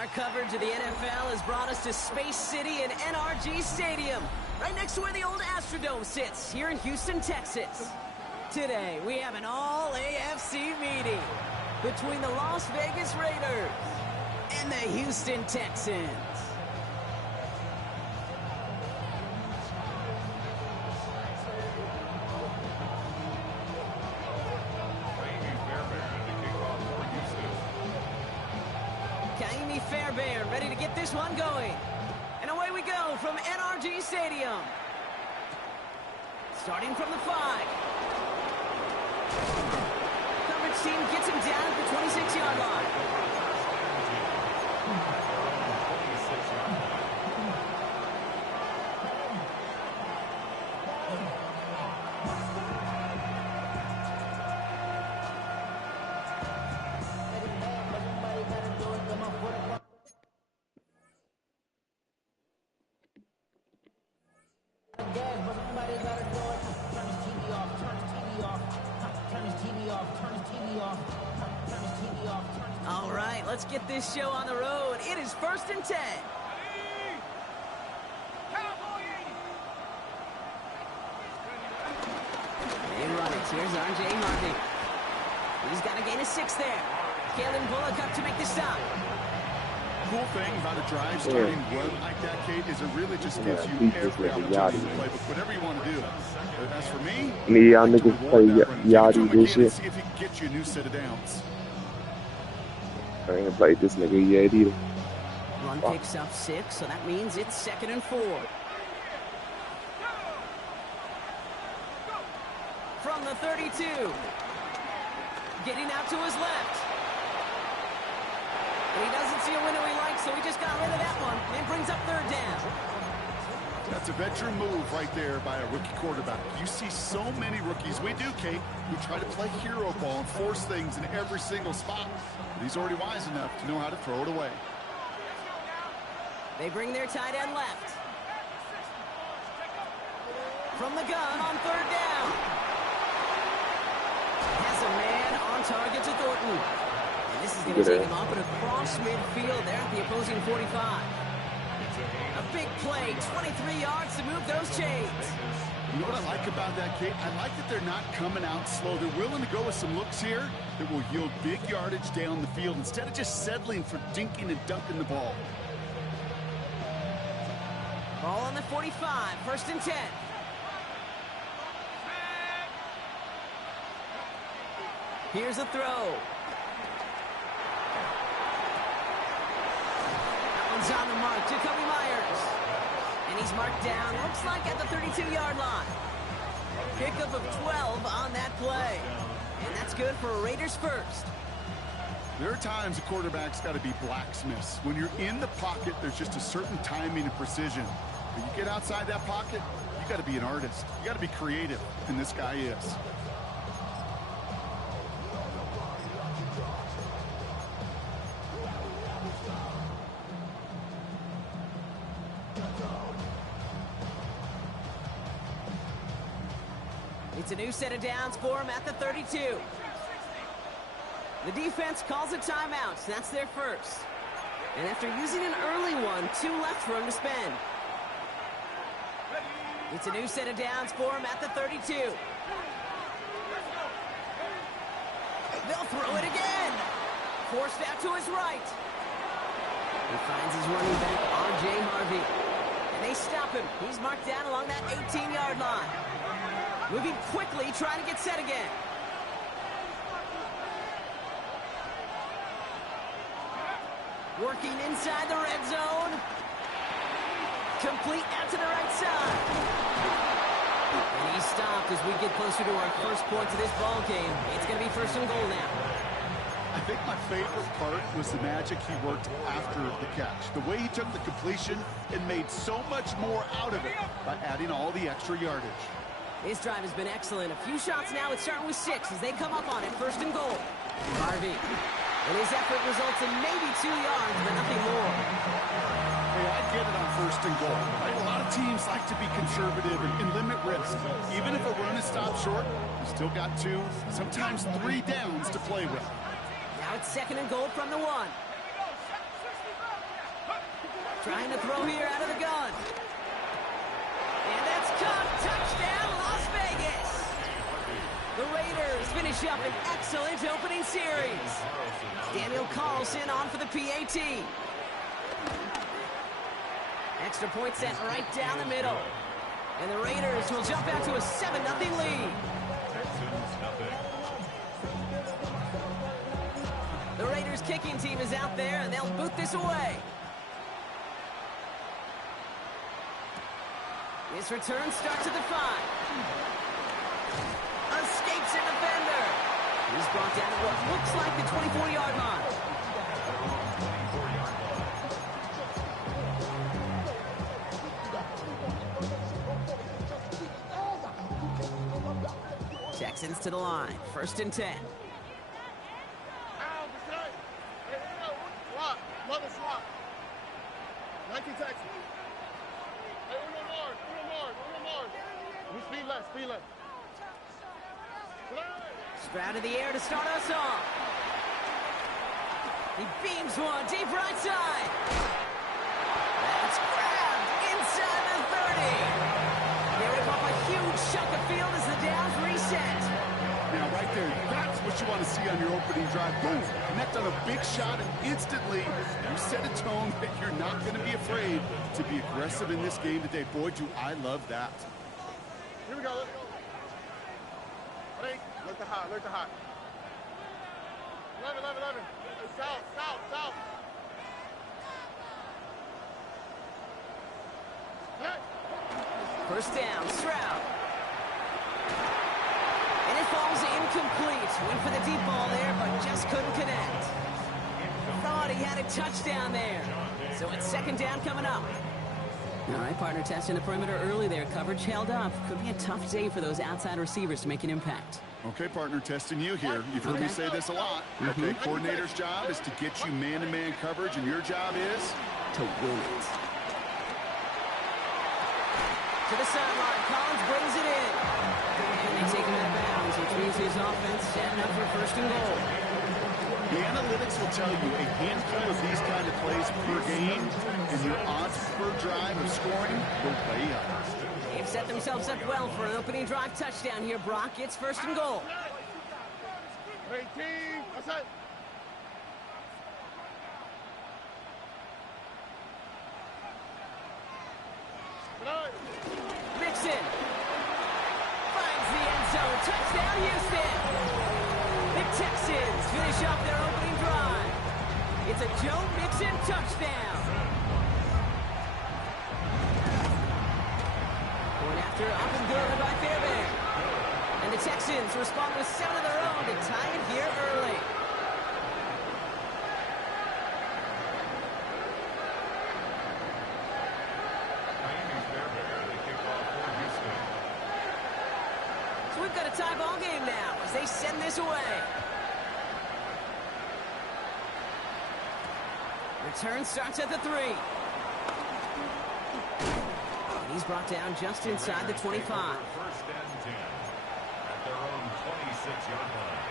Our coverage of the NFL has brought us to Space City and NRG Stadium, right next to where the old Astrodome sits, here in Houston, Texas. Today, we have an all-AFC meeting between the Las Vegas Raiders and the Houston Texans. Ready to get this one going. And away we go from NRG Stadium. Starting from the 5. Coverage team gets him down at the 26-yard line. All right, let's get this show on the road. It is 1st and 10. They run it. Here's R.J. Harvey. He's got to gain a 6 there. Kalen Bullock up to make the stop. Cool thing about a drive starting run like that, Kate, is it really just gives you every opportunity to play with whatever you want to do. As for me, y'all niggas play Yachty this shit. See if he can get you a new set of downs. I ain't played this nigga yet either. Run picks up 6, so that means it's 2nd and 4. From the 32. Getting out to his left. And he doesn't see a window he likes, so he just got rid of that one and brings up 3rd down. That's a veteran move right there by a rookie quarterback. You see so many rookies, we do, Kate, who try to play hero ball and force things in every single spot. But he's already wise enough to know how to throw it away. They bring their tight end left. From the gun on 3rd down. Has a man on target to Thornton. And this is going to take him off and across midfield there at the opposing 45. A big play, 23 yards to move those chains. You know what I like about that, Kate? I like that they're not coming out slow. They're willing to go with some looks here that will yield big yardage down the field instead of just settling for dinking and dunking the ball. Ball on the 45, 1st and 10. Here's a throw. On the mark, Jacoby Myers. And he's marked down, looks like at the 32-yard line. Pickup of 12 on that play. And that's good for Raiders first. There are times a quarterback's got to be blacksmiths. When you're in the pocket, there's just a certain timing and precision. When you get outside that pocket, you got to be an artist. You got to be creative, and this guy is. It's a new set of downs for him at the 32. The defense calls a timeout, so that's their first. And after using an early one, 2 left for him to spend. It's a new set of downs for him at the 32. They'll throw it again. Forced out to his right. He finds his running back, R.J. Harvey. And they stop him. He's marked down along that 18-yard line. Moving quickly, trying to get set again. Working inside the red zone. Complete out to the right side. And he stopped as we get closer to our first points of this ball game. It's going to be 1st and goal now. I think my favorite part was the magic he worked after the catch. The way he took the completion and made so much more out of it by adding all the extra yardage. This drive has been excellent. A few shots now. It's starting with 6 as they come up on it. 1st and goal. Harvey. And his effort results in maybe 2 yards, but nothing more. Hey, I get it on 1st and goal. Right? A lot of teams like to be conservative and limit risk. Even if a run is stopped short, you still got 2, sometimes 3 downs to play with. Now it's 2nd and goal from the 1. Trying to throw here out of the gun. And that's caught. Touchdown, Las Vegas. The Raiders finish up an excellent opening series. Daniel Carlson on for the PAT. Extra point sent right down the middle. And the Raiders will jump out to a 7-0 lead. The Raiders kicking team is out there, and they'll boot this away. This return starts at the 5. Escapes a defender. He's brought down at what looks like the 24-yard line. Texans to the line. 1st and 10. Sprout in the air to start us off. He beams one deep right side. That's grabbed inside the 30. They rip off a huge chunk of field as the downs reset. Now, right there, that's what you want to see on your opening drive. Boom! Connect on a big shot, and instantly you set a tone that you're not going to be afraid to be aggressive in this game today. Boy, do I love that. Here we go, let's go. Ready? Look the hot, look the hot. 11. South. Hey. 1st down, Stroud. And it falls incomplete. Went for the deep ball there, but just couldn't connect. Thought he had a touchdown there. So it's 2nd down coming up. All right, partner, testing the perimeter early there. Coverage held up. Could be a tough day for those outside receivers to make an impact. Okay, partner, testing you here. You've heard me say this a lot. Okay, coordinator's job is to get you man-to-man coverage, and your job is to win it. To the sideline, Collins brings it in. And they take him out of bounds, which means his offense setting up for 1st and goal. The analytics will tell you a handful of these kind of plays per game, and your odds per drive of scoring go way up. They've set themselves up well for an opening drive touchdown here, Brock. It's 1st and goal. 18, that's it. Mixon finds the end zone. Touchdown, Houston. The Texans finish off their opening drive. It's a Joe Mixon touchdown. Going after up and good by Fairbairn. And the Texans respond with 7 of their own to tie it here early. So we've got a tie ball game now as they send this away. Return starts at the 3. And he's brought down just inside the 25. 1st and 10 at their own 26-yard line.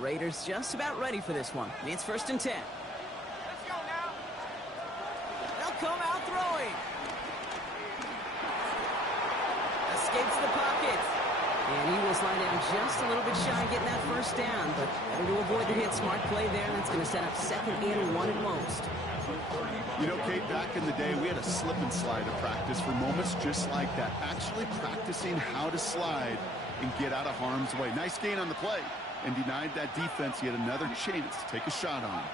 Raiders just about ready for this one. It's 1st and 10. Let's go now. They'll come out throwing. Escapes the pocket. And he will slide down just a little bit shy getting that 1st down. But better to avoid the hit. Smart play there. That's going to set up 2nd and 1 at most. You know, Kate, back in the day, we had a slip and slide of practice for moments just like that. Actually practicing how to slide and get out of harm's way. Nice gain on the play. And denied that defense yet another chance to take a shot on.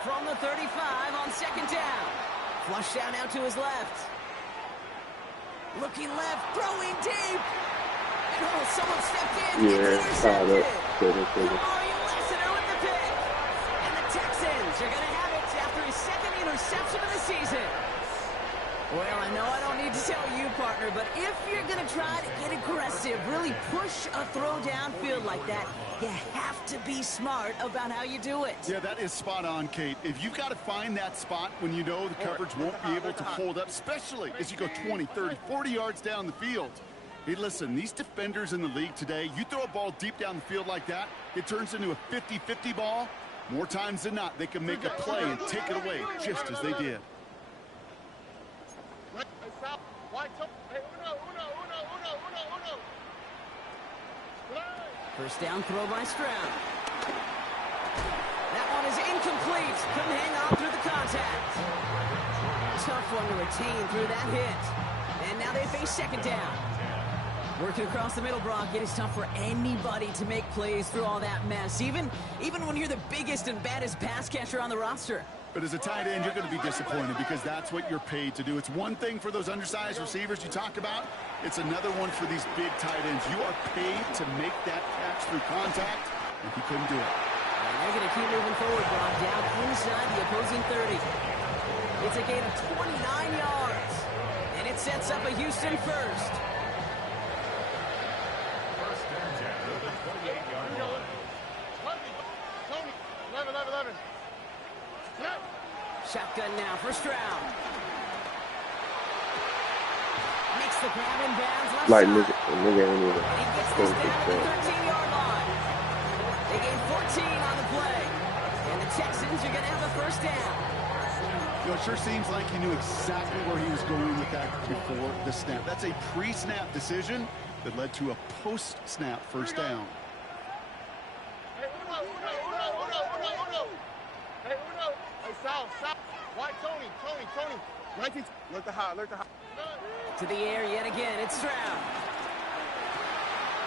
From the 35 on 2nd down. Flush down out to his left. Looking left, throwing deep. And oh, someone stepped in. Yeah, saw that. Mario Lassiter with the pick. And the Texans are going to have it after his reception of the season. Well, I know I don't need to tell you, partner, but if you're going to try to get aggressive, really push a throw downfield like that, you have to be smart about how you do it. Yeah, that is spot on, Kate. If you've got to find that spot when you know the coverage won't be able to hold up, especially as you go 20, 30, 40 yards down the field. Hey, listen, these defenders in the league today, you throw a ball deep down the field like that, it turns into a 50-50 ball. More times than not, they can make a play and take it away just as they did. First down throw by Stroud. That one is incomplete. Couldn't hang on through the contact. Tough one to retain through that hit. And now they face second down. Working across the middle, Brock. It is tough for anybody to make plays through all that mess, even when you're the biggest and baddest pass catcher on the roster. But as a tight end, you're going to be disappointed because that's what you're paid to do. It's one thing for those undersized receivers you talk about. It's another one for these big tight ends. You are paid to make that catch through contact, and he couldn't do it. And they're going to keep moving forward, Brock, down inside the opposing 30. It's a gain of 29 yards, and it sets up a Houston first. Shotgun now for Stroud. Makes the grab in bounds left Like, side. nigga ain't even. And he gets this down at the 13-yard line. They gain 14 on the play. And the Texans are going to have a first down. You know, it sure seems like he knew exactly where he was going with that before the snap. That's a pre-snap decision that led to a post-snap first down. To the air yet again. It's Stroud.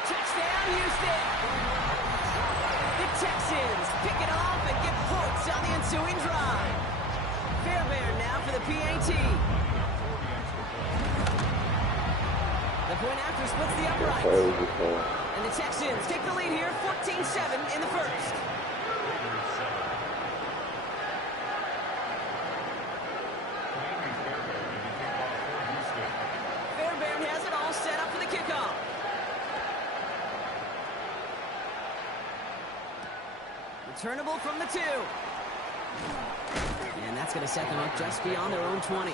Touchdown, Houston. The Texans pick it off and get points on the ensuing drive. Fairbairn now for the PAT. The point after splits the uprights. And the Texans take the lead here, 14-7 in the first. Fairbairn has it all set up for the kickoff. Returnable from the 2. And that's going to set them up just beyond their own 20.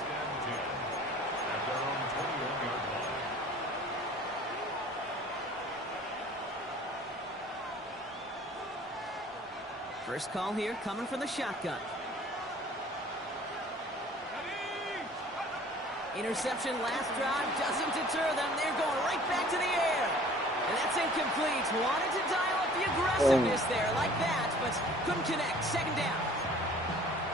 First call here coming from the shotgun. Interception last drive doesn't deter them. They're going right back to the air. And that's incomplete. Wanted to dial up the aggressiveness there like that, but couldn't connect. Second down.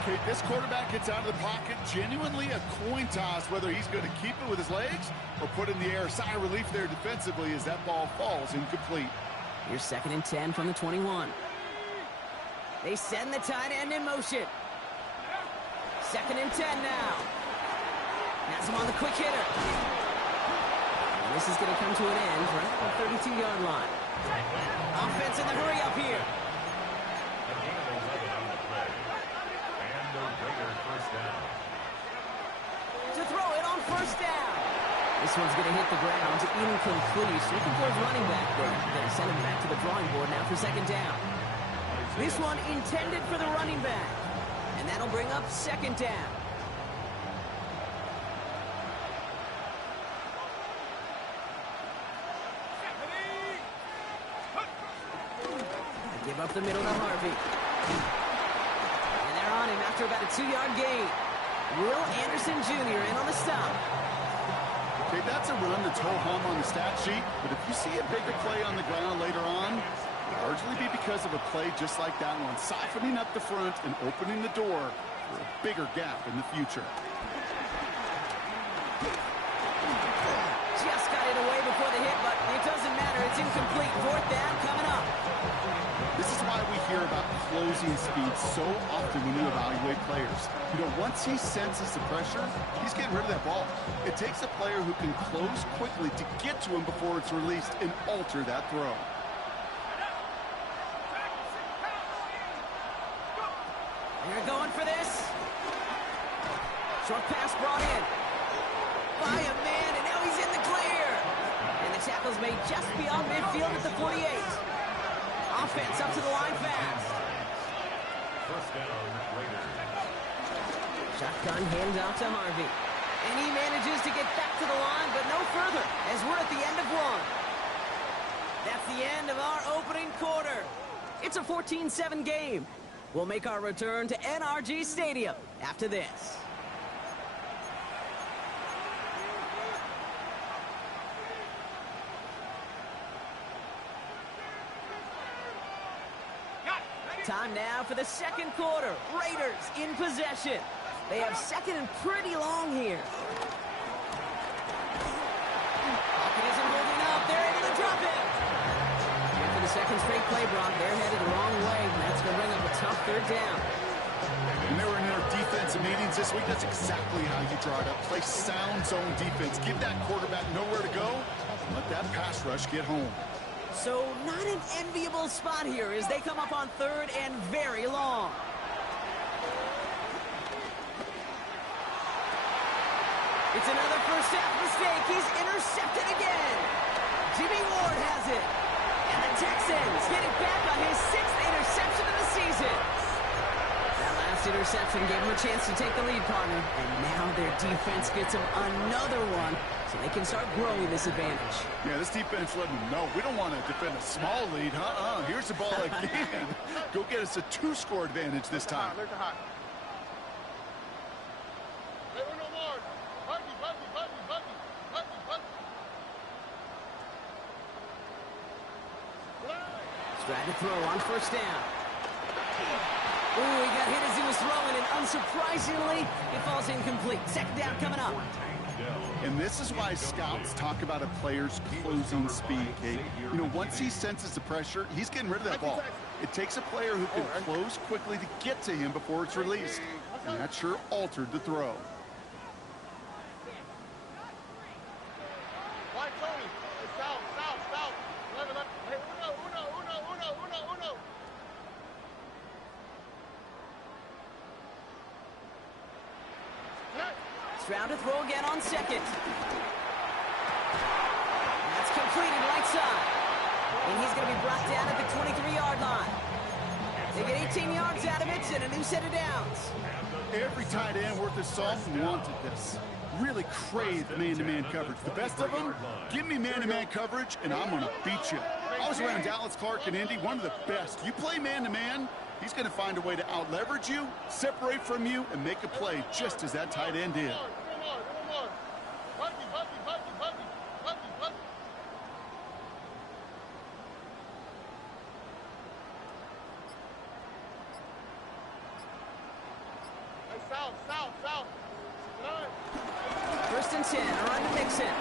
Okay, this quarterback gets out of the pocket. Genuinely a coin toss whether he's going to keep it with his legs or put in the air. Sigh of relief there defensively as that ball falls incomplete. Here's second and 10 from the 21. They send the tight end in motion. Second and 10 now. Has him on the quick hitter. And this is going to come to an end right at the 32-yard line. Offense in the hurry up here. To throw it on first down. This one's going to hit the ground. Incomplete. Looking for his running back there. Going to send him back to the drawing board now for second down. This one intended for the running back. And that'll bring up second down. Give up the middle to Harvey. And they're on him after about a 2-yard gain. Will Anderson Jr. in on the stop. Okay, that's a run that's ho-hum on the stat sheet, but if you see a bigger play on the ground later on, it'll largely be because of a play just like that one, softening up the front and opening the door for a bigger gap in the future. Just got it away before the hit, but it doesn't matter. It's incomplete. Fourth down coming up. This is why we hear about closing speed so often when you evaluate players. You know, once he senses the pressure, he's getting rid of that ball. It takes a player who can close quickly to get to him before it's released and alter that throw. You're going for this. Short pass brought in by a man, and now he's in the clear. And the tackle's made just beyond midfield at the 48. Offense up to the line fast. First down, Raiders. Shotgun handoff to Harvey. And he manages to get back to the line, but no further, as we're at the end of one. That's the end of our opening quarter. It's a 14-7 game. We'll make our return to NRG Stadium after this. Time now for the second quarter. Raiders in possession. They have second and pretty long here. Pocket isn't holding up. They're able to drop it. And for the second straight play, Brock, they're headed the wrong way. And that's going to bring up a tough third down. When they were in their defensive meetings this week, that's exactly how you draw it up. Play sound zone defense. Give that quarterback nowhere to go. Let that pass rush get home. So not an enviable spot here as they come up on third and very long. It's another first half mistake. He's intercepted again. Jimmy Ward has it. And the Texans get it back on his 6th interception of the season. That last interception gave him a chance to take the lead, partner. And now their defense gets them another one, so they can start growing this advantage. Yeah, this defense let them know we don't want to defend a small lead. Here's the ball again. Go get us a 2-score advantage this time. Tried to throw on first down. Ooh, he got hit as he was throwing, and unsurprisingly, it falls incomplete. Second down coming up. And this is why scouts talk about a player's closing speed, Kate. You know, once he senses the pressure, he's getting rid of that ball. It takes a player who can close quickly to get to him before it's released. And that sure altered the throw. Stroud to throw again on second. That's completed right side. And he's going to be brought down at the 23-yard line. They get 18 yards out of it and a new set of downs. Every tight end worth his salt wanted this. Really craved man-to-man coverage. The best of them, give me man-to-man coverage and I'm going to beat you. I was around Dallas Clark and Indy, one of the best. You play man-to-man, he's going to find a way to out-leverage you, separate from you, and make a play just as that tight end did. First and 10, run to Mixon. And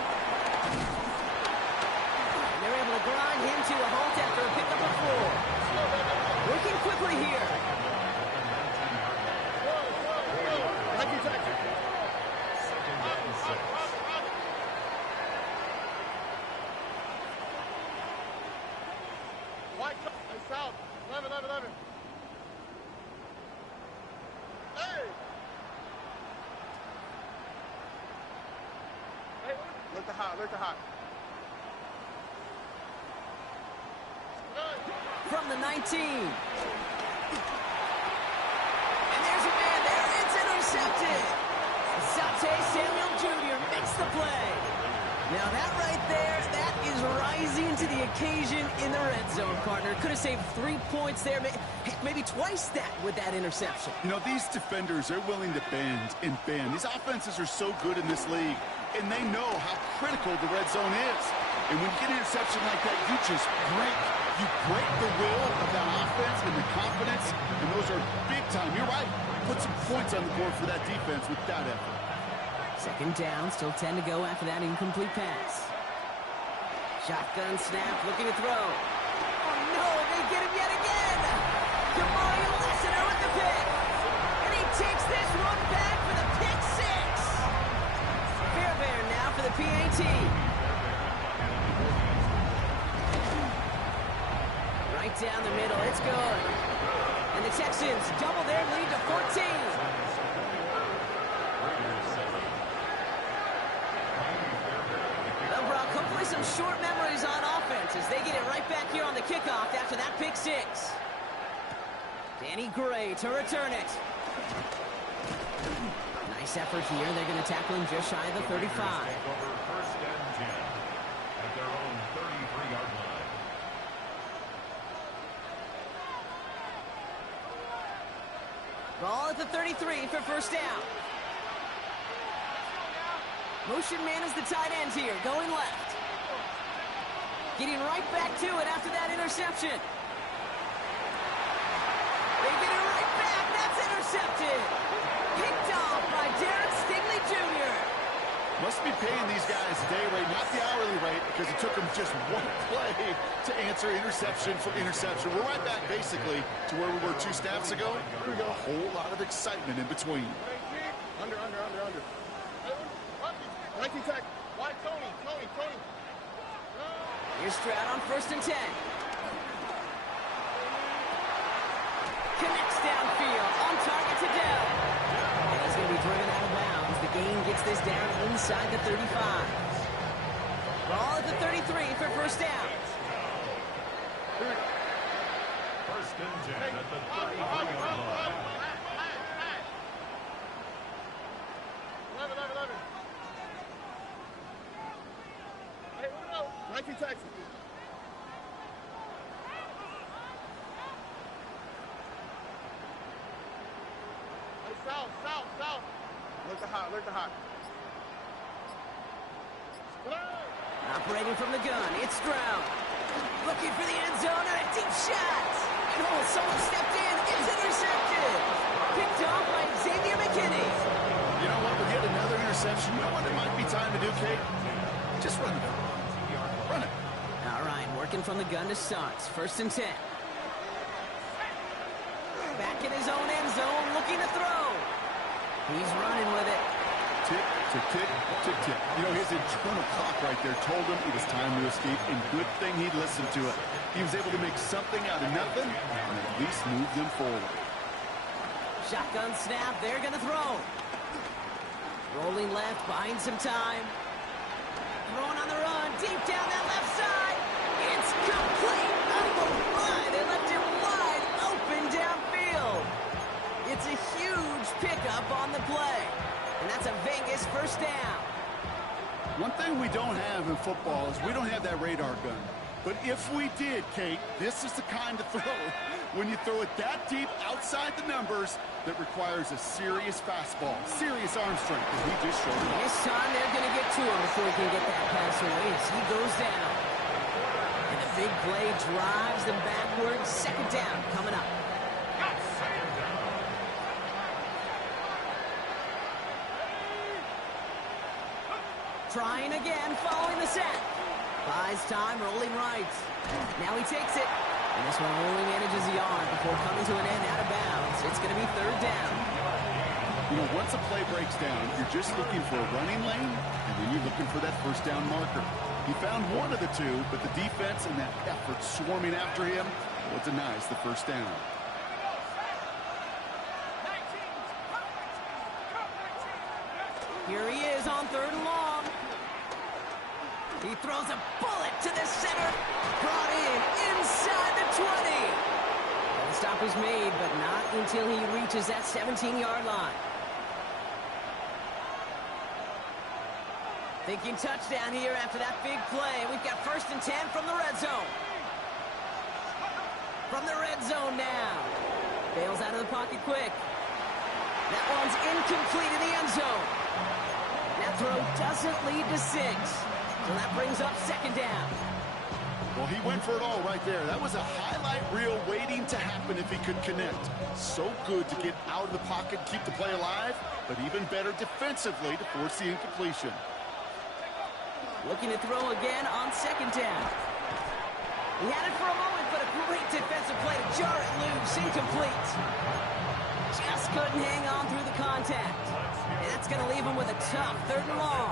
they're able to grind him to a halt after a pickup of 4. Working quickly here. From the 19. And there's a man there. It's intercepted. Sante Samuel Jr. makes the play. Now that right there, that is rising to the occasion in the red zone, partner. Could have saved 3 points there, maybe twice that with that interception. You know, these defenders, they're willing to bend and bend. These offenses are so good in this league, and they know how critical the red zone is. And when you get an interception like that, you just break. You break the will of that offense and the confidence, and those are big time. You're right. Put some points on the board for that defense with that effort. Second down, still 10 to go after that incomplete pass. Shotgun snap, looking to throw. Oh no, they get him yet again! Kamari Listener with the pick! And he takes this one back for the pick 6! Fairbairn now for the PAT. Right down the middle, it's good. And the Texans double their lead to 14. short memories on offense as they get it right back here on the kickoff after that pick six. Danny Gray to return it. Nice effort here. They're going to tackle him just shy of the 35. First and 10 at their own 33-yard line. Ball at the 33 for first down. Motion man is the tight end here, going left. Getting right back to it after that interception. They get it right back. That's intercepted. Picked off by Derek Stingley Jr. Must be paying these guys day rate, not the hourly rate, because it took them just one play to answer interception for interception. We're right back basically to where we were 2 snaps ago. We got a whole lot of excitement in between. Under. 19 tack. Wide Tony. Here's Stroud on first and 10. Connects downfield, on target to Dell. And he's going to be driven out of bounds. The gain gets this down inside the 35. Ball at the 33 for first down. First and 10 at the 33-yard line. 11. Hey, 19 taxi. South. Look the hot. Operating from the gun, it's Stroud. Looking for the end zone and a deep shot. And someone stepped in. It's intercepted. Picked off by Xavier McKinney. You know what? We'll get another interception. You know what it might be time to do, Kate? Just run it. Run it. All right, working from the gun to start. First and 10. Back in his own end zone, looking to throw. He's running with it. Tick, tick, tick, tick, tick. You know, his internal clock right there told him it was time to escape, and good thing he listened to it. He was able to make something out of nothing and at least move them forward. Shotgun snap, they're going to throw. Rolling left, buying some time. Throwing on the run, deep down that left side. It's complete. Oh, my, they left him wide open downfield. It's a huge pickup on the play. And that's a Vegas first down. One thing we don't have in football is we don't have that radar gun. But if we did, Kate, this is the kind of throw, when you throw it that deep outside the numbers, that requires a serious fastball, serious arm strength, and he just showed it off. This time they're going to get to him before he can get that pass away as he goes down. And the big play drives them backwards. Second down coming up. Trying again, following the set. Buys time, rolling right. Now he takes it. And this one only manages a yard before coming to an end out of bounds. It's going to be third down. You know, once a play breaks down, you're just looking for a running lane, and then you're looking for that first down marker. He found one of the two, but the defense and that effort swarming after him was denies the first down. Here he is on third and long. He throws a bullet to the center. Brought in inside the 20. Well, the stop was made, but not until he reaches that 17-yard line. Thinking touchdown here after that big play. We've got first and 10 from the red zone. From the red zone now. Bails out of the pocket quick. That one's incomplete in the end zone. That throw doesn't lead to 6. So that brings up second down. Well, he went for it all right there. That was a highlight reel waiting to happen if he could connect. So good to get out of the pocket, keep the play alive, but even better defensively to force the incompletion. Looking to throw again on second down. He had it for a moment, but a great defensive play to jar it loose. Incomplete. Just couldn't hang on through the contact. And that's going to leave him with a tough third and long.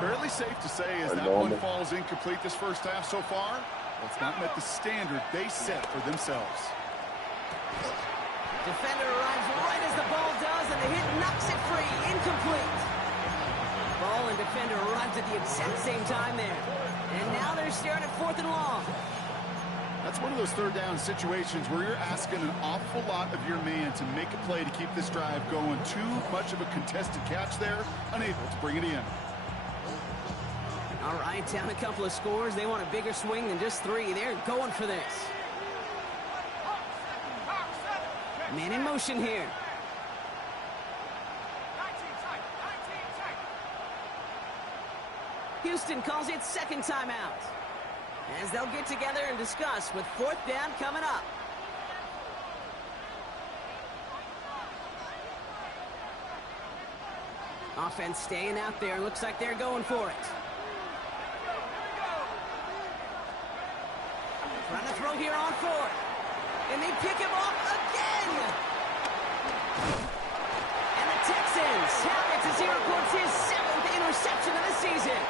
Fairly safe to say as that one falls incomplete this first half so far, well, it's not met the standard they set for themselves. Defender arrives right as the ball does, and the hit knocks it free. Incomplete. Ball in defender arrived at the exact same time there. And now they're staring at 4th and long. That's one of those third down situations where you're asking an awful lot of your man to make a play to keep this drive going. Too much of a contested catch there, unable to bring it in. All right, down a couple of scores. They want a bigger swing than just 3. They're going for this. Man in motion here. Houston calls it 2nd timeout, as they'll get together and discuss with 4th down coming up. Offense staying out there. Looks like they're going for it. Trying to throw here on 4th. And they pick him off again. And the Texans have it as he records his 7th interception of the season.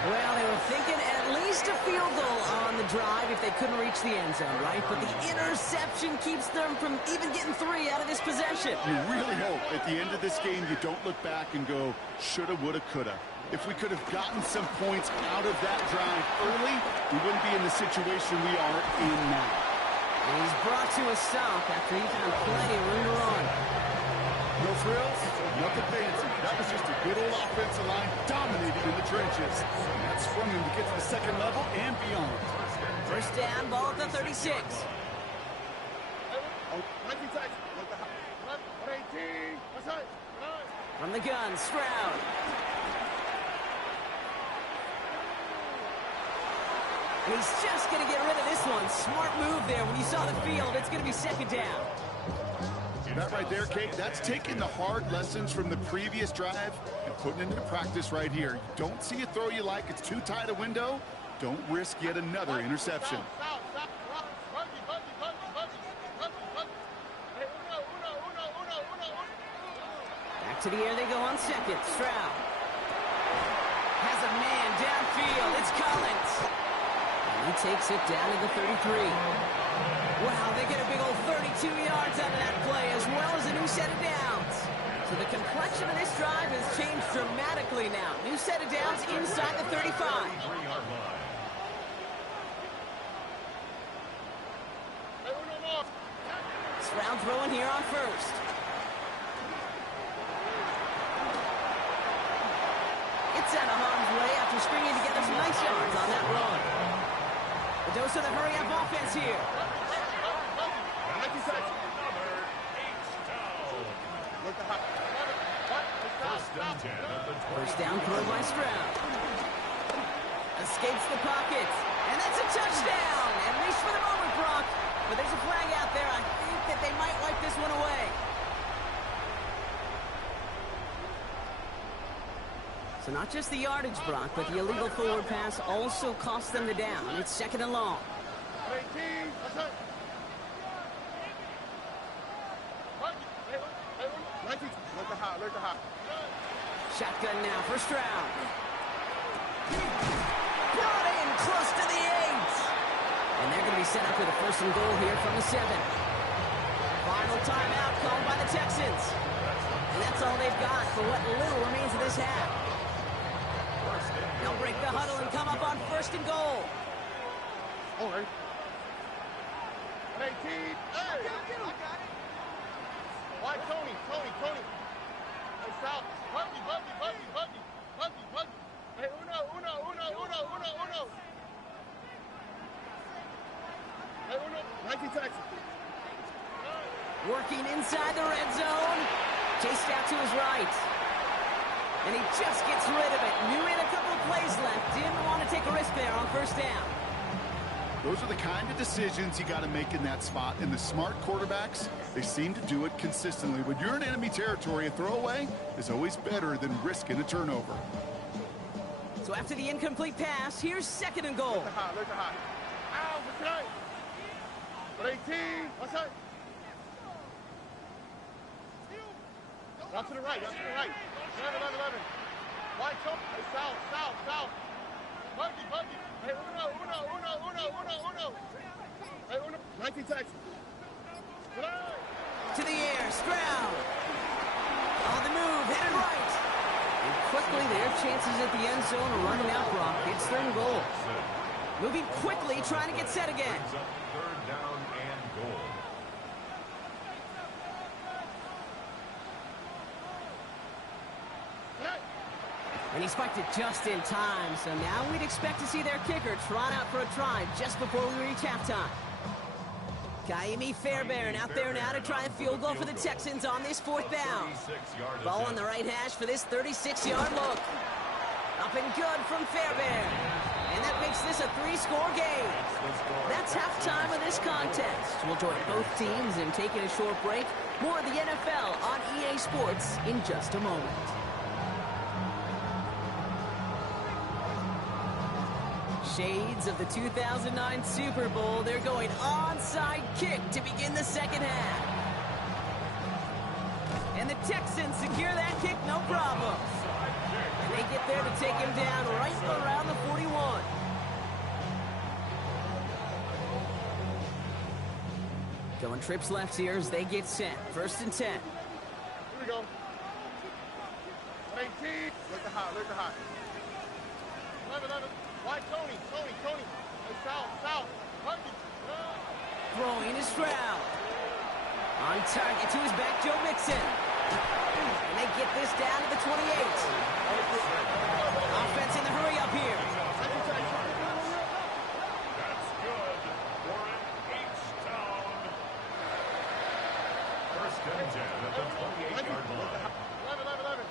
Well, they were thinking at least a field goal on the drive if they couldn't reach the end zone, right? But the interception keeps them from even getting 3 out of this possession. You really hope at the end of this game you don't look back and go, shoulda, woulda, coulda. If we could have gotten some points out of that drive early, we wouldn't be in the situation we are in now. And he's brought to a stop after he found plenty of room to run. No frills, nothing fancy. That was just a good old offensive line dominated in the trenches. And that sprung him to get to the 2nd level and beyond. 1st down, ball at the 36. From the gun, Stroud. And he's just going to get rid of this one. Smart move there. When you saw the field, it's going to be 2nd down. That right there, Kate, that's taking the hard lessons from the previous drive and putting it into practice right here. You don't see a throw you like, it's too tight a window, don't risk yet another interception. Back to the air they go on 2nd. Stroud has a man downfield. It's Collins. And he takes it down to the 33. Wow, they get a big old 32 yards out of that play, as well as a new set of downs. So the complexion of this drive has changed dramatically now. New set of downs inside the 35. Stroud throwing here on 1st. It's out of harm's way after stringing together some nice yards on that run. A dose of the hurry-up offense here. First down throw by Stroud. Escapes the pocket. And that's a touchdown! At least for the moment, Brock. But there's a flag out there. I think that they might wipe this one away. So not just the yardage, Brock, but the illegal forward pass also cost them the down. It's 2nd and long. Shotgun now for Stroud. Brought in close to the 8. And they're going to be set up with a 1st and goal here from the 7. Final timeout called by the Texans. And that's all they've got for what little remains of this half. They'll break the huddle and come up on 1st and goal. All right. 18. Hey! Why, Tony? Hey, Sal. Huggy. Hey, uno. Hey, uno. 19 Texas. Working inside the red zone. Chased out to his right. And he just gets rid of it. Knew he had a couple of plays left. Didn't want to take a risk there on 1st down. Those are the kind of decisions you got to make in that spot. And the smart quarterbacks, they seem to do it consistently. When you're in enemy territory, a throwaway is always better than risking a turnover. So after the incomplete pass, here's 2nd and goal. Look at high. Ow, what's that? 18. What's that? Out to the right. 11. Why choke? Hey, South. Buggy. Hey, uno. Hey, uno. 19 Texas. To the air, Stroud. On the move, headed right. And quick Basically, their chances at the end zone are running out, Brock. It's third and goal. Moving quickly, trying to get set again. Third down and goal. And he spiked it just in time, so now we'd expect to see their kicker trot out for a try just before we reach halftime. Kaimi Fairbairn out there now to try a field goal for the Texans on this fourth down. Ball on the right hash for this 36-yard look. Up and good from Fairbairn. And that makes this a 3-score game. That's halftime of this contest. We'll join both teams in taking a short break. More of the NFL on EA Sports in just a moment. Shades of the 2009 Super Bowl. They're going onside kick to begin the second half. And the Texans secure that kick, no problem. And they get there to take him down right around the 41. Going trips left here as they get set. First and 10. Here we go. 18. Look the hot, look the hot. 11. Why Tony? Hey, south. 100. Throwing is Stroud. On target to his back, Joe Mixon. And they get this down to the 28. Offense in the hurry up here. That's good for an H-town. First and 10 at the 28-yard line. 11.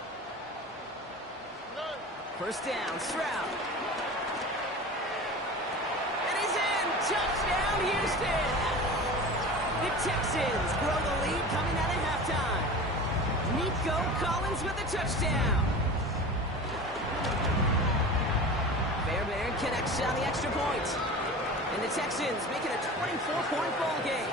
First down, Stroud. And he's in. Touchdown, Houston. The Texans grow the lead coming out of halftime. Nico Collins with the touchdown. Fairbairn connects on the extra point. And the Texans make it a 24-point ball game.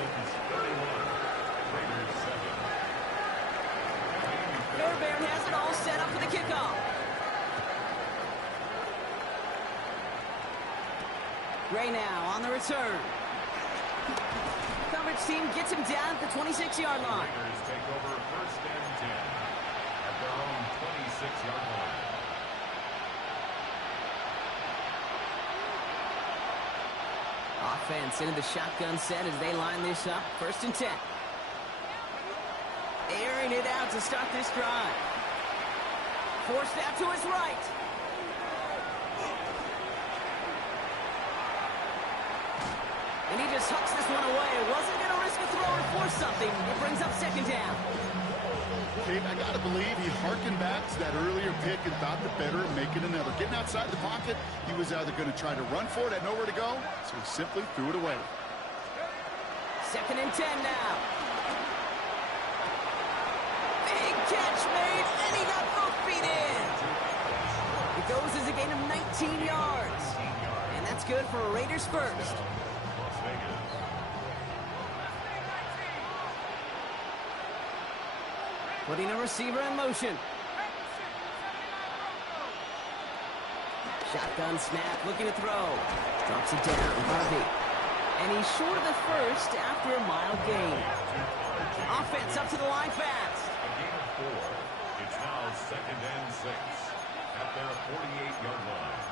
Fairbairn has it all set up for the kickoff. Gray now on the return. Coverage team gets him down at the 26-yard line. Raiders take over first and 10 at their own 26-yard line. Offense into the shotgun set as they line this up. First and 10. Airing it out to start this drive. Forced out to his right. And he just hucks this one away. Wasn't going to risk a throw or force something. It brings up second down. Dave, I got to believe he harkened back to that earlier pick and thought the better of making another. Getting outside the pocket, he was either going to try to run for it, had nowhere to go, so he simply threw it away. Second and 10 now. Big catch made, and he got both feet in. It goes as a gain of 19 yards. And that's good for a Raiders first. Las Vegas. Putting a receiver in motion. Shotgun snap, looking to throw. Drops it down, Harvey. And he's short of the first after a mild gain. Offense up to the line fast. A gain of 4. It's now second and 6 at their 48-yard line.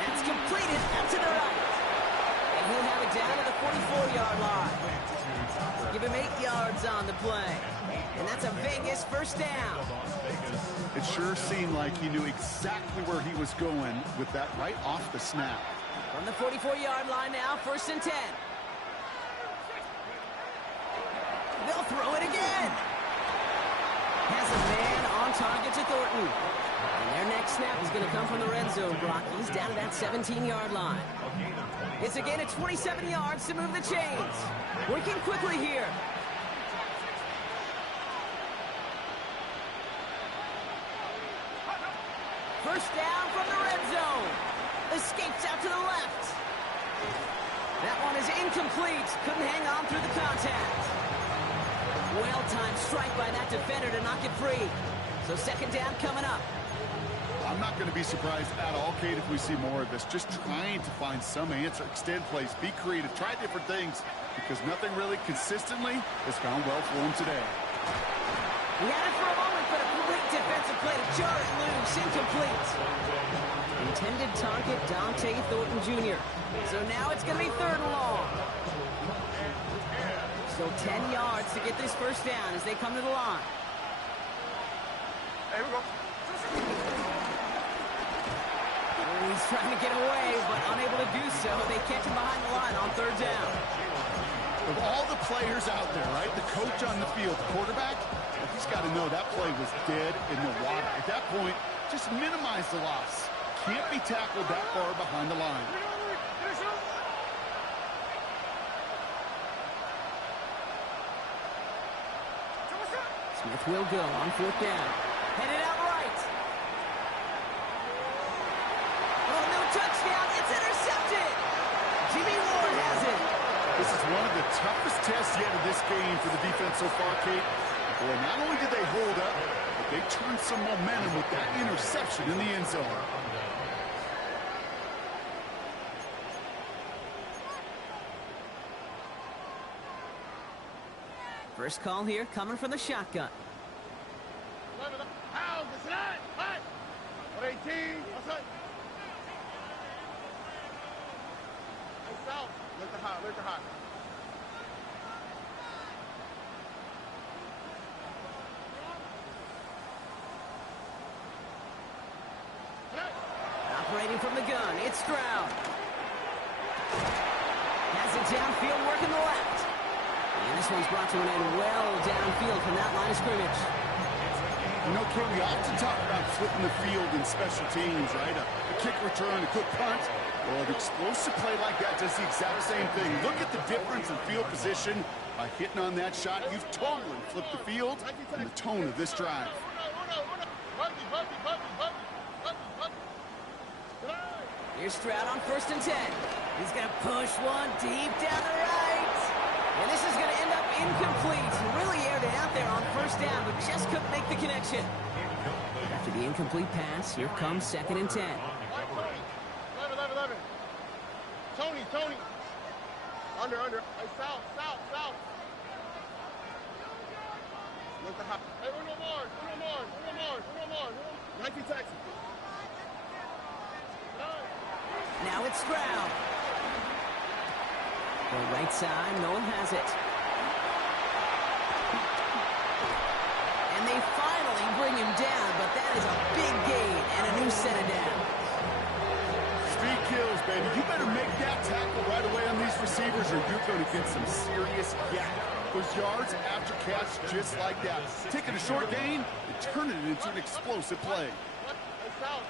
That's completed out to the right. And he'll have it down to the 44-yard line. Give him 8 yards on the play. And that's a Vegas first down. It sure seemed like he knew exactly where he was going with that right off the snap. From the 44-yard line now, first and 10. They'll throw it again. Has a man on target to Thornton. And their next snap is going to come from the red zone, Brock. He's down to that 17-yard line. It's a gain of 27 yards to move the chains. Working quickly here. First down from the red zone. Escapes out to the left. That one is incomplete. Couldn't hang on through the contact. Well-timed strike by that defender to knock it free. So second down coming up. I'm not going to be surprised at all, Kate, if we see more of this. Just trying to find some answer, extend plays, be creative, try different things, because nothing really consistently has gone well for him today. He had it for a moment, but a complete defensive play to jar it loose, incomplete. Intended target, Dante Thornton Jr. So now it's going to be 3rd and long. Still 10 yards to get this first down as they come to the line. Hey, we go. He's trying to get away, but unable to do so. They catch him behind the line on 3rd down. Of all the players out there, right, the coach on the field, the quarterback, he's got to know that play was dead in the water. At that point, just minimize the loss. Can't be tackled that far behind the line. Smith will go on 4th down. Headed out right. Oh, no touchdown. It's intercepted. Jimmy Ward has it. This is one of the toughest tests yet of this game for the defense so far, Kate. Boy, not only did they hold up, but they turned some momentum with that interception in the end zone. First call here coming from the shotgun. 118. Outside. South. Look to high. Look to high. Operating from the gun, it's Stroud. Has it downfield, working the left. And this one's brought to an end well downfield from that line of scrimmage. You know, Kate, we often talk about flipping the field in special teams, right? A kick return, a quick punt. Well, an explosive play like that does the exact same thing. Look at the difference in field position. By hitting on that shot, you've totally flipped the field and the tone of this drive. Here's Stroud on 1st and 10. He's going to push one deep down the right. And this is going to end up incomplete. Really aired it out there on 1st down, but just couldn't make the connection. After the incomplete pass, here comes 2nd and 10. 11. Tony. Under. Hey, south. Look to high. Hey, Uno more. 19 Texas. Now it's Stroud. The right side, Noel has it. And they finally bring him down, but that is a big gain and a new set of downs. Speed kills, baby. You better make that tackle right away on these receivers or you're going to get some serious yak. Those yards after catch just like that. Taking a short gain and turning it into an explosive play. South.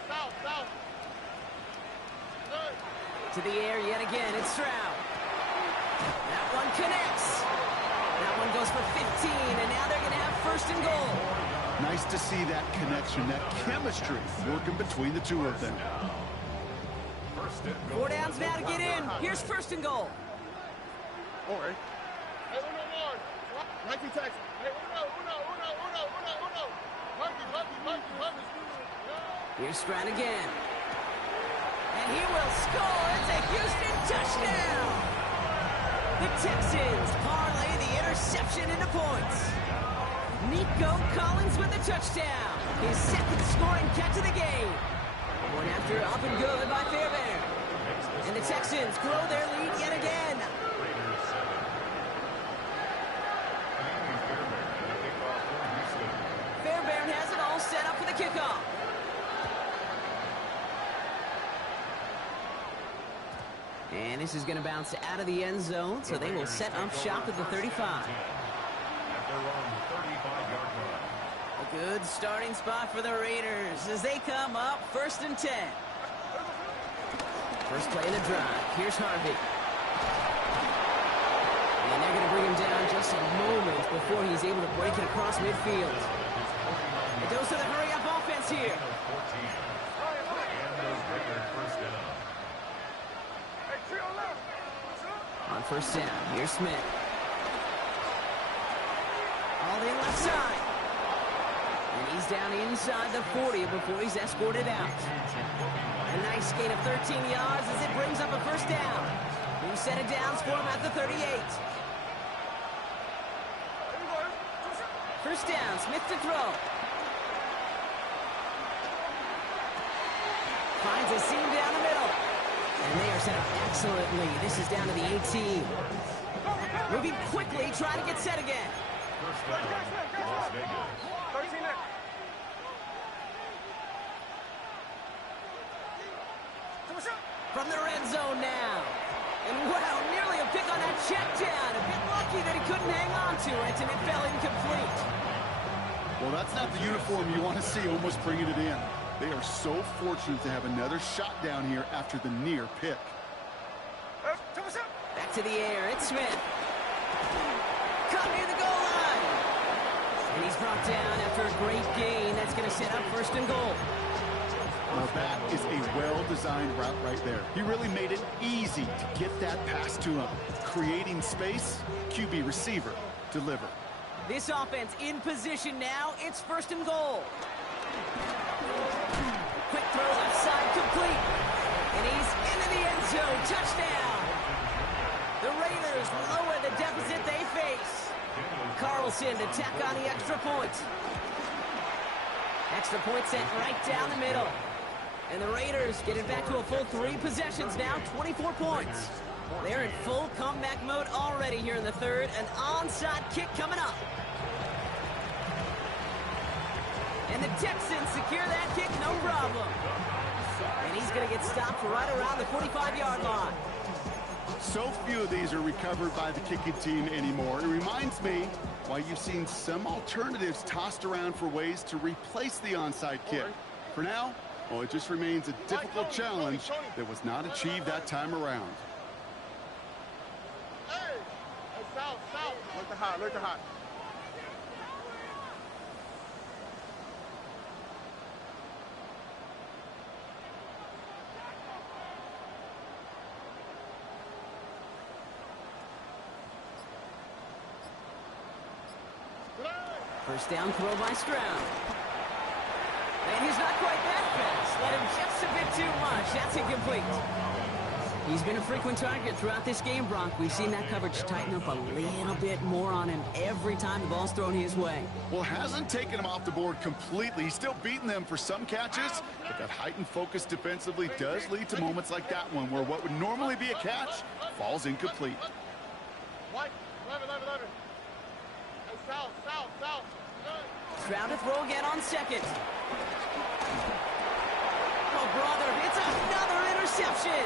To the air yet again, it's Stroud. That one connects. That one goes for 15, and now they're going to have 1st and goal. Nice to see that connection, that chemistry working between the two of them. 4 downs now to get in. Here's 1st and goal. All right. Hey, Uno more. 19 Texas. Hey, Uno. Monkey. Here's Stroud again. And he will score. It's a Houston touchdown. The Texans parlay the interception into points. Nico Collins with the touchdown. His 2nd scoring catch of the game. One after up and good by Fairbairn. And the Texans grow their lead yet again. Fairbairn has it all set up for the kickoff. And this is going to bounce out of the end zone, so they will set up shop at the 35. A good starting spot for the Raiders as they come up 1st and 10. First play of the drive. Here's Harvey. And they're going to bring him down just a moment before he's able to break it across midfield. A dose of the hurry-up offense here. On 1st down, here's Smith. All in left side. And he's down inside the 40 before he's escorted out. A nice gain of 13 yards as it brings up a first down. New set of downs for him at the 38. First down, Smith to throw. Finds a seam down the middle. And they are set up excellently. This is down to the 18. Moving quickly, trying to get set again. First down, Las Vegas. 13 there. From the red zone now. And wow, nearly a pick on that check down. A bit lucky that he couldn't hang on to it, and it fell incomplete. Well, that's not the uniform you want to see almost bringing it in. They are so fortunate to have another shot down here after the near pick. Back to the air, it's Smith. Caught near the goal line. And he's brought down after a great gain. That's going to set up first and goal. Well, that is a well-designed route right there. He really made it easy to get that pass to him. Creating space, QB receiver, deliver. This offense in position now. It's first and goal. Quick throw left side, complete. And he's into the end zone. Touchdown. The Raiders lower the deficit they face. Carlson to tack on the extra point. Extra point sent right down the middle. And the Raiders get it back to a full 3 possessions now, 24 points. They're in full comeback mode already here in the third. An onside kick coming up. And the Texans secure that kick, no problem. And he's going to get stopped right around the 45-yard line. So few of these are recovered by the kicking team anymore. It reminds me why you've seen some alternatives tossed around for ways to replace the onside kick. For now, well, it just remains a difficult challenge that was not achieved that time around. Hey, south. Look to high. First down throw by Stroud. And he's not quite that fast. Let him just a bit too much. That's incomplete. He's been a frequent target throughout this game, Bronk. We've seen that coverage tighten up a little bit more on him every time the ball's thrown his way. Well, hasn't taken him off the board completely. He's still beating them for some catches, but that heightened focus defensively does lead to moments like that one where what would normally be a catch falls incomplete. White, 11. Hey, south. Stroud to throw again on second. Oh, brother, it's another interception.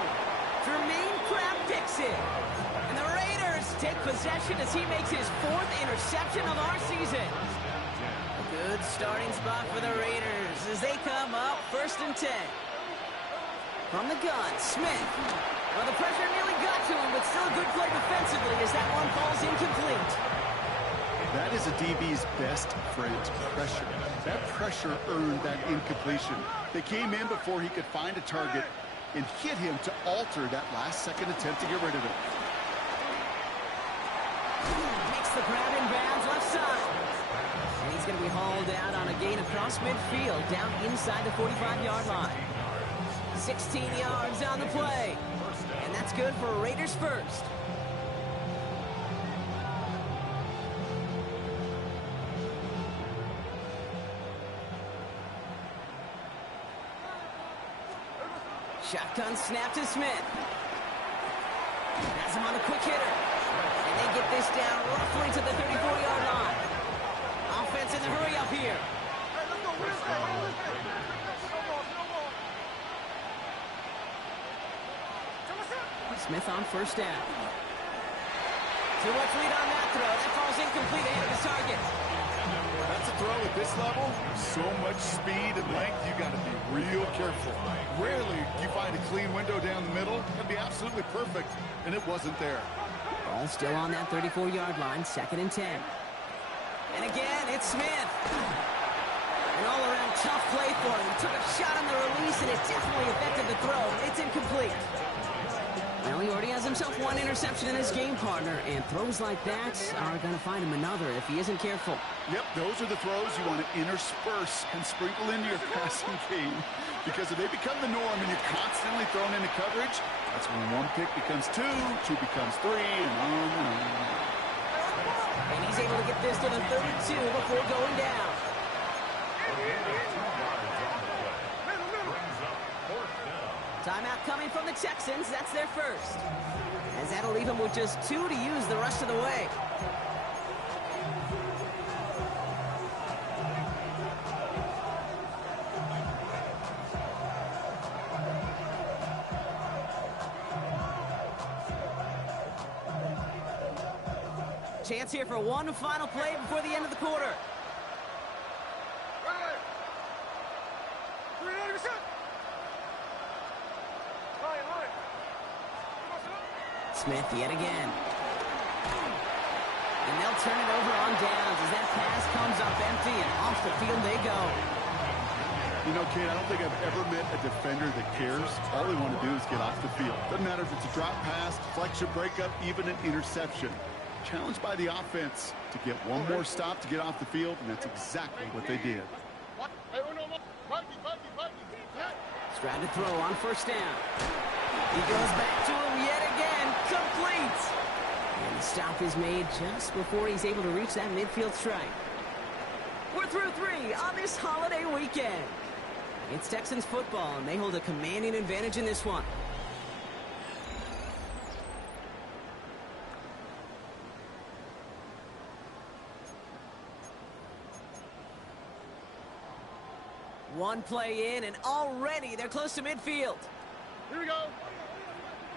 Jermaine Crabb picks it. And the Raiders take possession as he makes his 4th interception of our season. A good starting spot for the Raiders as they come up first and 10. From the gun, Smith. Well, the pressure nearly got to him, but still a good play defensively as that one falls incomplete. That is a DB's best friend, pressure. That pressure earned that incompletion. They came in before he could find a target and hit him to alter that last-second attempt to get rid of it. Makes the grab in bounds left side. And he's going to be hauled out on a gain across midfield down inside the 45-yard line. 16 yards on the play. And that's good for Raiders first. Shotgun snap to Smith. Has him on a quick hitter. And they get this down roughly to the 34-yard line. Offense in the hurry up here. Smith on first down. Too much lead on that throw. That falls incomplete ahead of his target. That's a throw at this level. So much speed and length, you got to be real careful. Rarely do you find a clean window down the middle. It'd be absolutely perfect, and it wasn't there. Ball still on that 34-yard line, 2nd and 10. And again, it's Smith. An all-around tough play for him. Took a shot on the release, and it definitely affected the throw. It's incomplete. Well, he already has a himself one interception in his game, partner, and throws like that are going to find him another if he isn't careful. Yep, those are the throws you want to intersperse and sprinkle into your passing game, because if they become the norm and you're constantly thrown into coverage, that's when one pick becomes two, two becomes three, and on and on. And he's able to get this to the 32 before going down. Timeout coming from the Texans. That's their first. As that'll leave him with just 2 to use the rest of the way. Chance here for one final play before the end of the quarter. Smith yet again. And they'll turn it over on downs as that pass comes up empty and off the field they go. You know, Kate, I don't think I've ever met a defender that cares. All they want to do is get off the field. Doesn't matter if it's a drop pass, deflection, breakup, even an interception. Challenged by the offense to get one more stop to get off the field, and that's exactly what they did. Stroud to throw on first down. He goes back to him yet again. Complete. And the stop is made just before he's able to reach that midfield strike. We're through 3 on this holiday weekend. It's Texans football, and they hold a commanding advantage in this one. One play in, and already they're close to midfield. Here we go.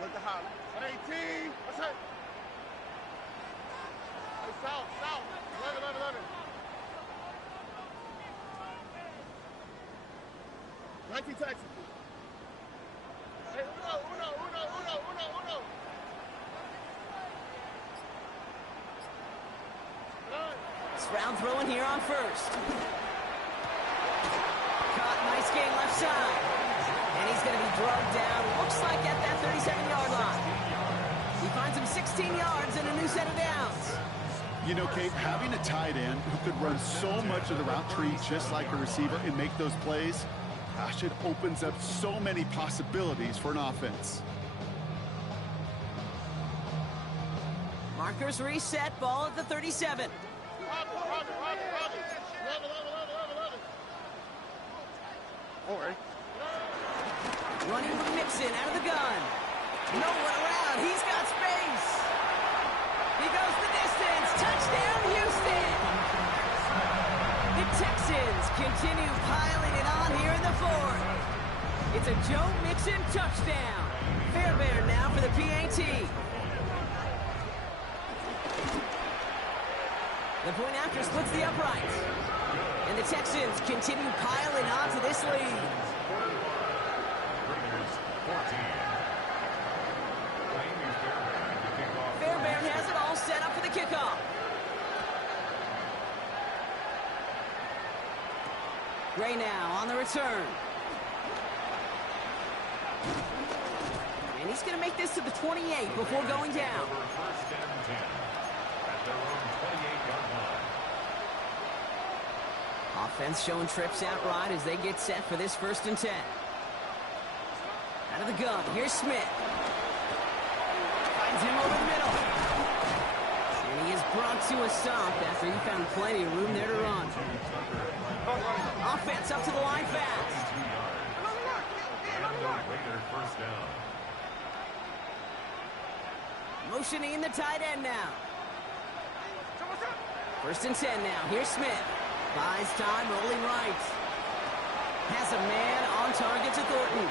Look to holler. 18. What's that? Hey, south. 11. 19 Texas. Hey, uno. Stroud throwing here on first. Caught, nice gain left side. And he's going to be drugged down, looks like at that 37-yard line. He finds him 16 yards and a new set of downs. You know, Kate, having a tight end who could run so much of the route tree just like a receiver and make those plays, gosh, it opens up so many possibilities for an offense. Markers reset, ball at the 37. Robbie. 11. All right. Running with Mixon out of the gun. No one around. He's got space. He goes the distance. Touchdown, Houston. The Texans continue piling it on here in the fourth. It's a Joe Mixon touchdown. Fairbairn now for the PAT. The point after splits the uprights. And the Texans continue piling on to this lead. Fairbairn has it all set up for the kickoff. Gray now on the return. And he's going to make this to the 28 before going down. Offense showing trips out right as they get set for this 1st and 10. Out of the gun, here's Smith. Finds him over the middle. And he is brought to a stop after he found plenty of room there to run. Offense up to the line fast. Motioning the tight end now. 1st and 10 now. Here's Smith. Buys time, rolling right. Has a man on target to Thornton.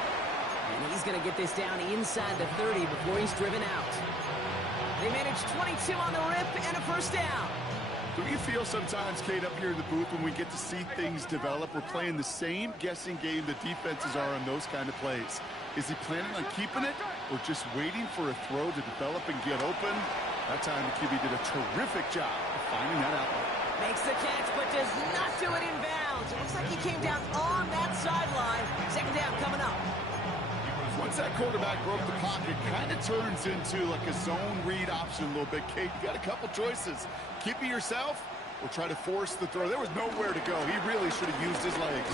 And he's going to get this down inside the 30 before he's driven out. They manage 22 on the rip and a 1st down. Do you feel sometimes, Kate, up here in the booth when we get to see things develop, we're playing the same guessing game the defenses are on those kind of plays? Is he planning on keeping it or just waiting for a throw to develop and get open? That time the QB did a terrific job of finding that outlet. Makes the catch, but does not do it in bounds. It looks like he came down on that sideline. 2nd down coming up. Once Once that quarterback broke the pocket, kind of turns into like a zone read option a little bit, Kate. You got a couple choices. Keep it yourself or try to force the throw. There was nowhere to go. He really should have used his legs.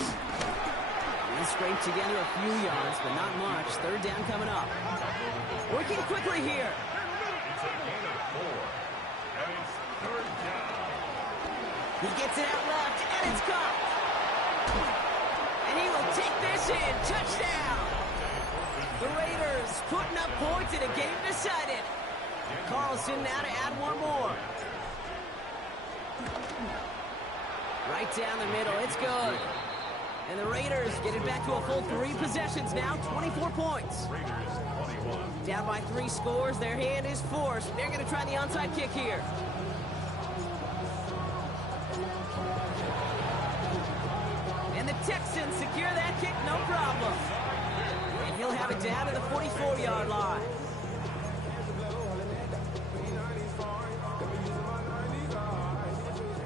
He scraped together a few yards, but not much. Third down coming up. Working quickly here. It's a gain of 4. And it's third down. He gets it out left, and it's caught. And he will take this in. Touchdown. The Raiders putting up points in a game decided. Carlson now to add one more. Right down the middle. It's good. And the Raiders get it back to a full 3 possessions now. 24 points. Raiders 21. Down by 3 scores. Their hand is forced. They're going to try the onside kick here. And the Texans secure that kick, no problem. And he'll have it down to the 44-yard line.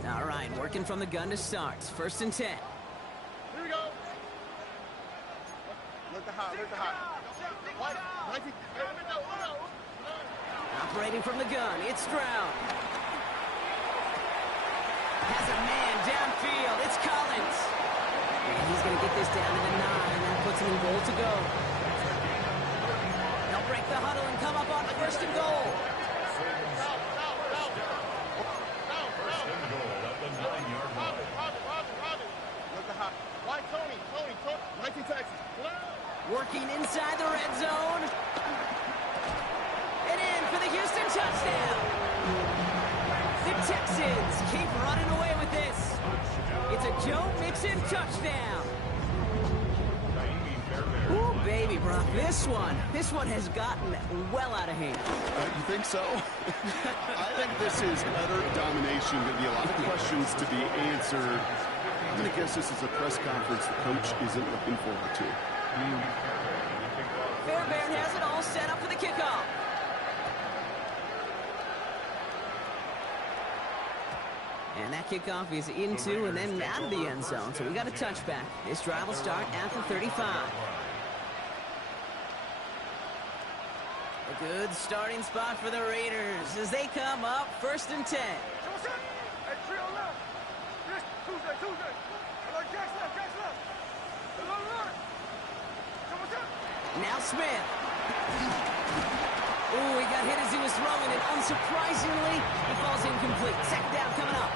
All right, working from the gun to start. 1st and 10. Here we go. Look the hot, look the hot. White, 19. Operating from the gun, it's Stroud. Has a man downfield. It's Collins. And he's going to get this down to the 9. That puts him in goal to go. They'll break the huddle and come up on 1st and goal. First and goal at the 9-yard line. Look the hot. White, Tony, 19 Texas. Working inside the red zone. And in for the Houston touchdown. The Texans keep running away with this. It's a Joe Mixon touchdown. Ooh, baby, Brock, this one has gotten well out of hand. You think so? I think this is utter domination. There'll be a lot of questions to be answered. I'm going to guess this is a press conference the coach isn't looking forward to. Fairbairn has it all set up for the kickoff. And that kickoff is into and then out of the end zone. So we got a touchback. This drive will start at the 35. A good starting spot for the Raiders as they come up 1st and 10. Now Smith. Ooh, he got hit as he was throwing it. Unsurprisingly, he falls incomplete. 2nd down coming up.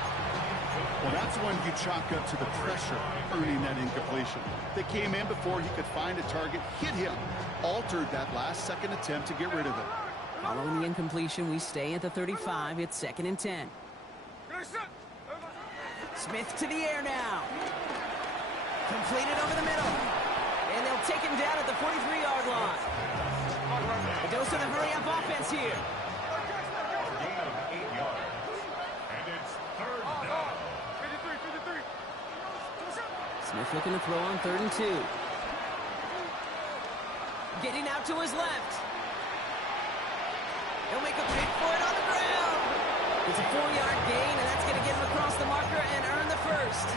Well, that's when you chalk up to the pressure earning that incompletion. They came in before he could find a target, hit him, altered that last-second attempt to get rid of it. Following the incompletion, we stay at the 35. It's 2nd and 10. Smith to the air now. Completed over the middle. And they'll take him down at the 43-yard line. A dose of the hurry-up offense here. Gain of 8 yards. And it's third down. Smith looking to throw on 3rd and 2. Getting out to his left. He'll make a pick for it on the ground. It's a 4-yard gain, and that's going to get him across the marker and earn the 1st.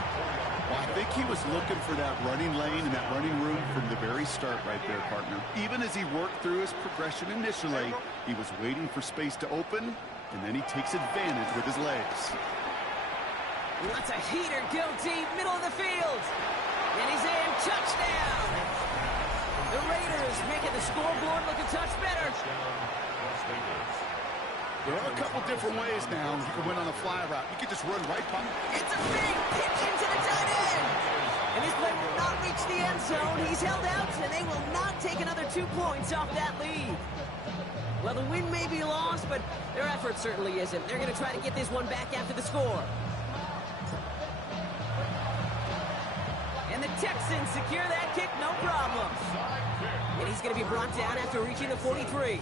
Well, I think he was looking for that running lane and that running room from the very start right there, partner. Even as he worked through his progression initially, he was waiting for space to open, and then he takes advantage with his legs. That's a heater, go deep, middle of the field. And he's in, touchdown. The Raiders making the scoreboard look a touch better. There are a couple different ways now. You can win on a fly route. You can just run right by. It's a big pitch into the tight end. And this play will not reach the end zone. He's held out, and they will not take another 2 points off that lead. Well, the win may be lost, but their effort certainly isn't. They're going to try to get this one back after the score. And the Texans secure that kick, no problem. And he's going to be brought down after reaching the 43.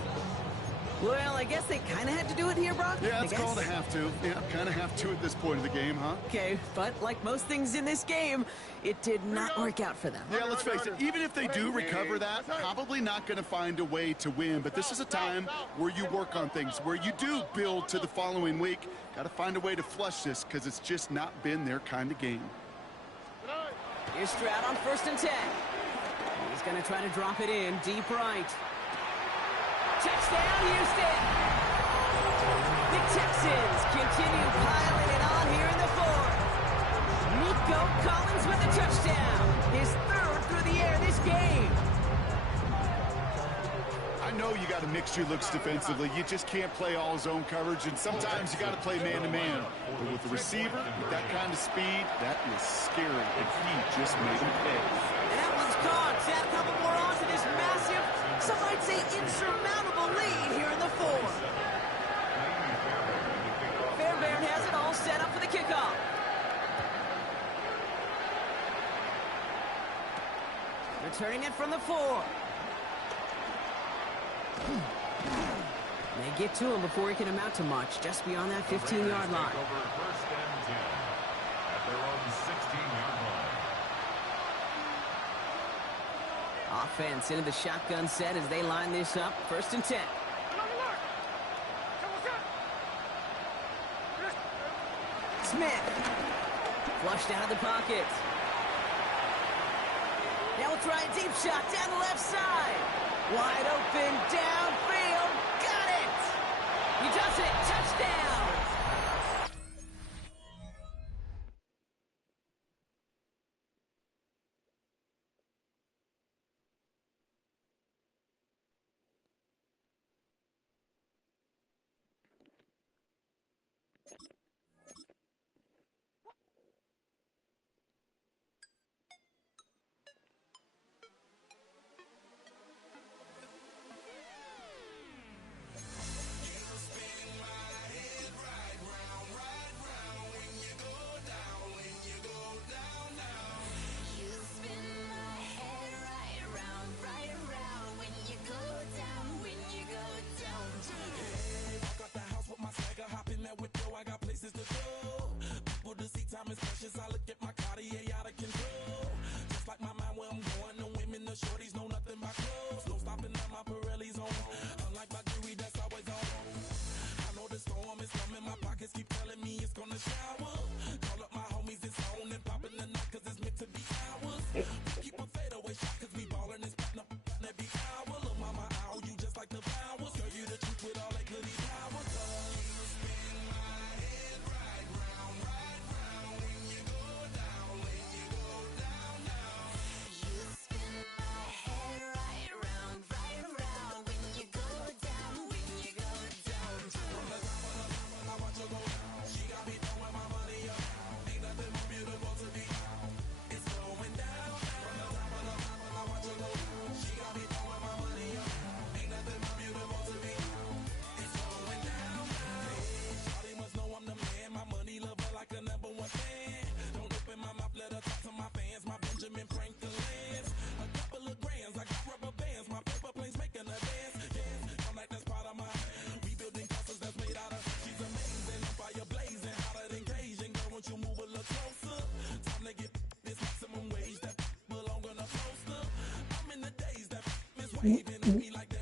Well, I guess they kind of had to do it here, Brock. Yeah, it's called a have to. Yeah, kind of have to at this point of the game, huh? Okay, but like most things in this game, it did not work out for them. Yeah, let's face it, even if they do recover that, probably not going to find a way to win. But this is a time where you work on things, where you do build to the following week. Got to find a way to flush this because it's just not been their kind of game. Here's Stroud on 1st and 10. He's He's going to try to drop it in deep right. Touchdown, Houston! The Texans continue piling it on here in the fourth. Nico Collins with a touchdown. His third through the air this game. I know you got to mix your looks defensively. You just can't play all zone coverage, and sometimes you got to play man-to-man. But with the receiver, with that kind of speed, that is scary, and he just made him pay. And that one's gone. To add a couple more on to this massive, some might say insurmountable lead here in the fourth. Fairbairn has it all set up for the kickoff. Returning it from the 4. They get to him before he can amount to much, just beyond that 15-yard line. Over first and 10 at their own 16-yard line. Offense into the shotgun set as they line this up. First and 10. Smith. Flushed out of the pocket. Now we'll try a deep shot down the left side. Wide open downfield. Got it. He does it. Touchdown. waving at me like that.